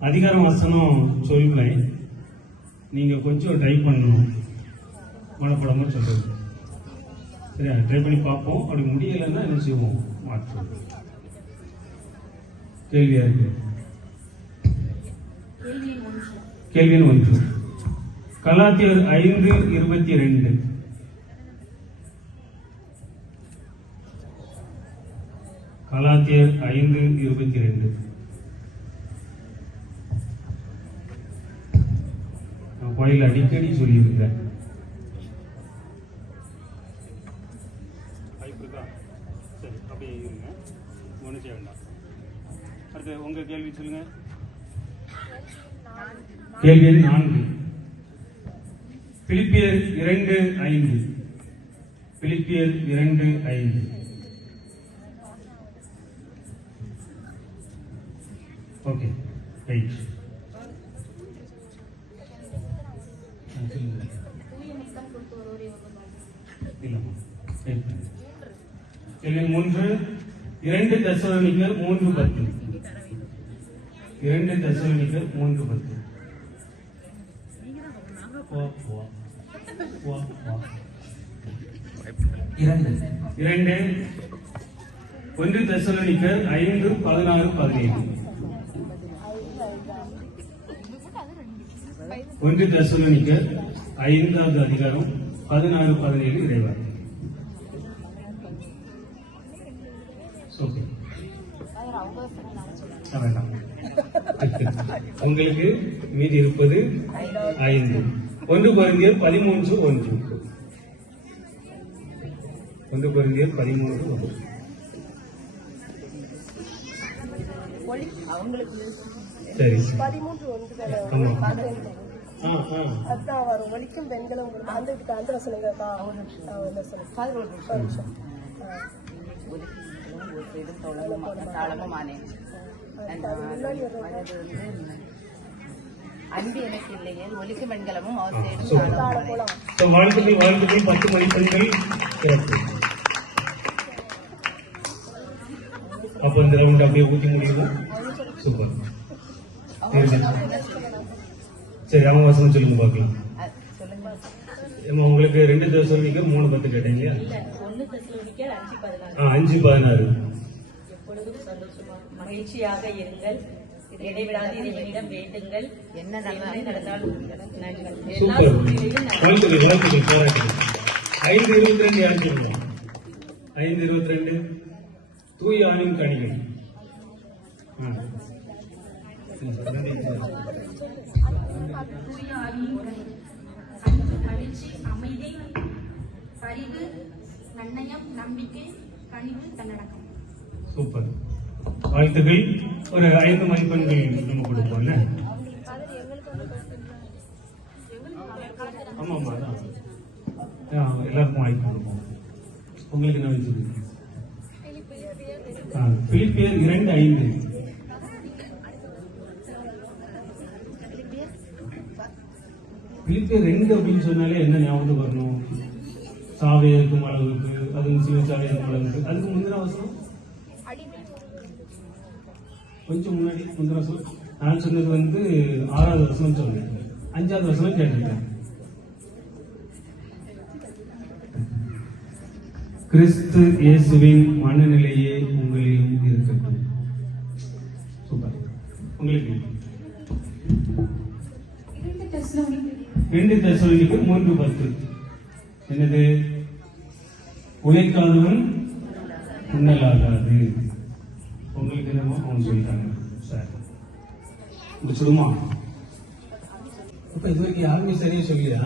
அதிகாரம் வசனம் சொல்லலை நீங்க கொஞ்சம் ட்ரை பண்ணணும் மனப்படமா சொல்றது. சரியா? ட்ரை பண்ணி பார்ப்போம். அப்படி முடியலைன்னா என்ன செய்வோம்? மாற்றுவோம் கேள்வியா இருக்கு கேள்வியின் ஒன்று. கலாத்தியர் ஐந்து இருபத்தி ரெண்டு. கலாத்தியர் ஐந்து இருபத்தி ரெண்டு. கோயில் அடிக்கடி சொல்லியிருக்கிறேன் உங்க கேள்வி சொல்லுங்க. கேள்வி நான்கு. பிலிப்பியர் இரண்டு ஐந்து. பிலிப்பியர் இரண்டு ஐந்து. ஓகே ரைட் இல்லம்மா ரைட் பண்ணு. கேள்வி மூன்று இரண்டு தசவனிக்கர் மூன்று பத்து. இரண்டு தசவனிக்கர் மூன்று பத்து. இரண்டு. இரண்டு. ஒன்று தசவனிக்கர் ஐந்து பதினாறு பதினேழு. ஒன்று தசவனிக்கர் ஐந்தாவது அதிகாரம் பதினாறு பதினேழு இறைவார் உங்களுக்கு மீதி இருப்பது ஐந்து. ஒன்று பொருந்தியர் பதிமூன்று ஒன்று. ஒன்று பொருந்தியர் பதிமூன்று ஒன்று. சரி. பதிமூன்று ஒன்று தானே ஆமா. பார்த்தேன். ஆ ஆ அதான் வரும். ஒலிக்கும் பெண்களும் உங்களுக்கு அந்த இதுக்கு அந்த வசனங்க தான் ஒரு நிமிஷம். ஆ. அன்பு எனக்கு இல்லையே ஒலிக்கும் போலாம் So, வாழ்த்துக்கள் வாழ்த்துக்கள் பத்து மதிப்பெண்கள் சிறப்பு அப்ப இந்த ரவுண்ட் அப்படியே ஊத்தி முடியுமா சூப்பர். சரி, அவங்க வசனம் சொல்லுங்க பார்க்கலாம். உங்களுக்கு ரெண்டு தசமிக்கு மூணு பத்து கேட்டீங்க அஞ்சு பதினாறு. ஆ, அஞ்சு பதினாறு. எப்பொழுதும் சந்தோஷமாக மகிழ்ச்சியாக இருங்கள். இடைவிடாது வேண்டுங்கள். என்ன நடந்தாலும் ஐந்து இருபத்தி ரெண்டு ஐந்து இருபத்தி ரெண்டு தூய ஆணின் கணிகள் ஆ. தூய ஆவியின் உரை அன்பு மகிழ்ச்சி அமைதி பரிவு நன்னயம் நம்பிக்கை கனிவு தன்னடக்கம் சூப்பர். வாழ்த்துக்கள். ஒரு ஐந்து மதிப்பெண்கள் நம்ம கொடுப்போம்ல ஆமாம் ஆமா அதான். ஆ, எல்லாருக்கும் வாய்ப்பு கொடுப்போம். உங்களுக்கு என்ன வச்சிருக்கு பிலிப்பியர் இரண்டு ஐந்து. பிலிப்பியர் ரெண்டு அப்படின்னு சொன்னாலே என்ன ஞாபகம் வரணும்? சாவை இருக்கும் அளவுக்கு அது சிவச்சாவை இருக்கும் அளவுக்கு. அதுக்கு முந்தின வசனம்? கொஞ்சம் முன்னாடி முந்தின வசனம். நான் சொன்னது வந்து ஆறாவது வசனம் சொன்னேன் அஞ்சாவது வருஷம் கேட்டிருக்கேன் கிறிஸ்து இயேசுவின் மனநிலையே உங்களிலும் இருக்கட்டும். சூப்பர். உங்களுக்கு ரெண்டு தசவனிக்கு மூன்று பத்து என்னது? உழைக்காதவன் உண்ணலாகாது உங்களுக்கு என்னமோ அவங்க சொல்லிட்டாங்க. சார். சொல்லுமா இப்போ இது வரைக்கும் யாருமே சரியா சொல்லியா?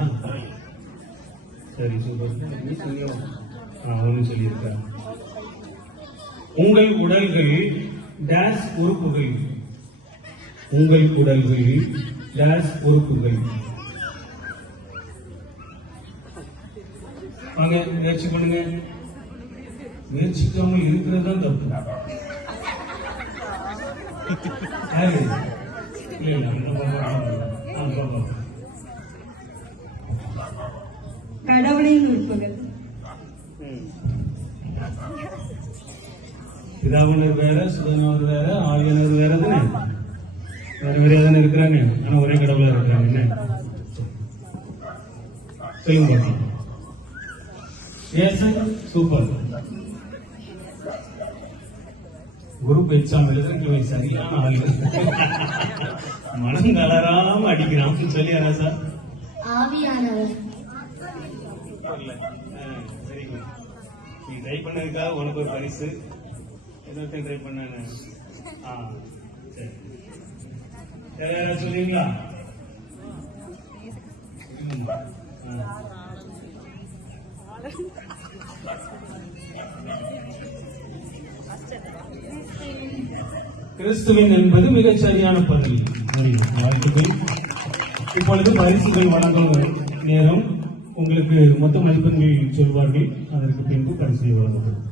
சரி சூப்பர் நீ சொல்லியோ? ஆ சொல்லியிருக்கேன் உங்கள் உடல்கள் டேஷ் உறுப்புகள் உங்கள் உடல்கள் டேஷ் உறுப்புகள் வாங்க முயற்சி பண்ணுங்க. முயற்சிக்காம இருக்கிறது தான் தப்பு. யாரு? இல்ல, இல்ல. கடவுளின் உறுப்புகள் பிதாவினர் வேற சுதனவர் வேற ஆவியானவர் வேற தானே? வேற வேறையா தானே இருக்கிறாங்க. ஆனா ஒரே கடவுளா இருக்கிறாங்க. என்ன? சொல்லுங்க பார்க்கலாம் ஏசன் சூப்பர் குரூப் எக்ஸாம் எழுதுறதுக்கு சரியான ஆளு. மனம் கலராம அடிக்கிறான். சொல்லி சார் ஆவியானவர். சரி நீ ட்ரை பண்ணதுக்காக உனக்கு ஒரு பரிசு. இன்னொருத்தன் ட்ரை பண்ணானு. ஆ சரி. வேற யாராவது சொல்லுவீங்களா? கிறிஸ்துவின் என்பது மிகச் சரியான பதவி வாழ்த்துக்கள். இப்பொழுது பரிசுகள் வழங்கும் நேரம் உங்களுக்கு மொத்த மதிப்பெண்கள் சொல்வார்கள். அதற்கு பின்பு பரிசு வழங்கப்படும்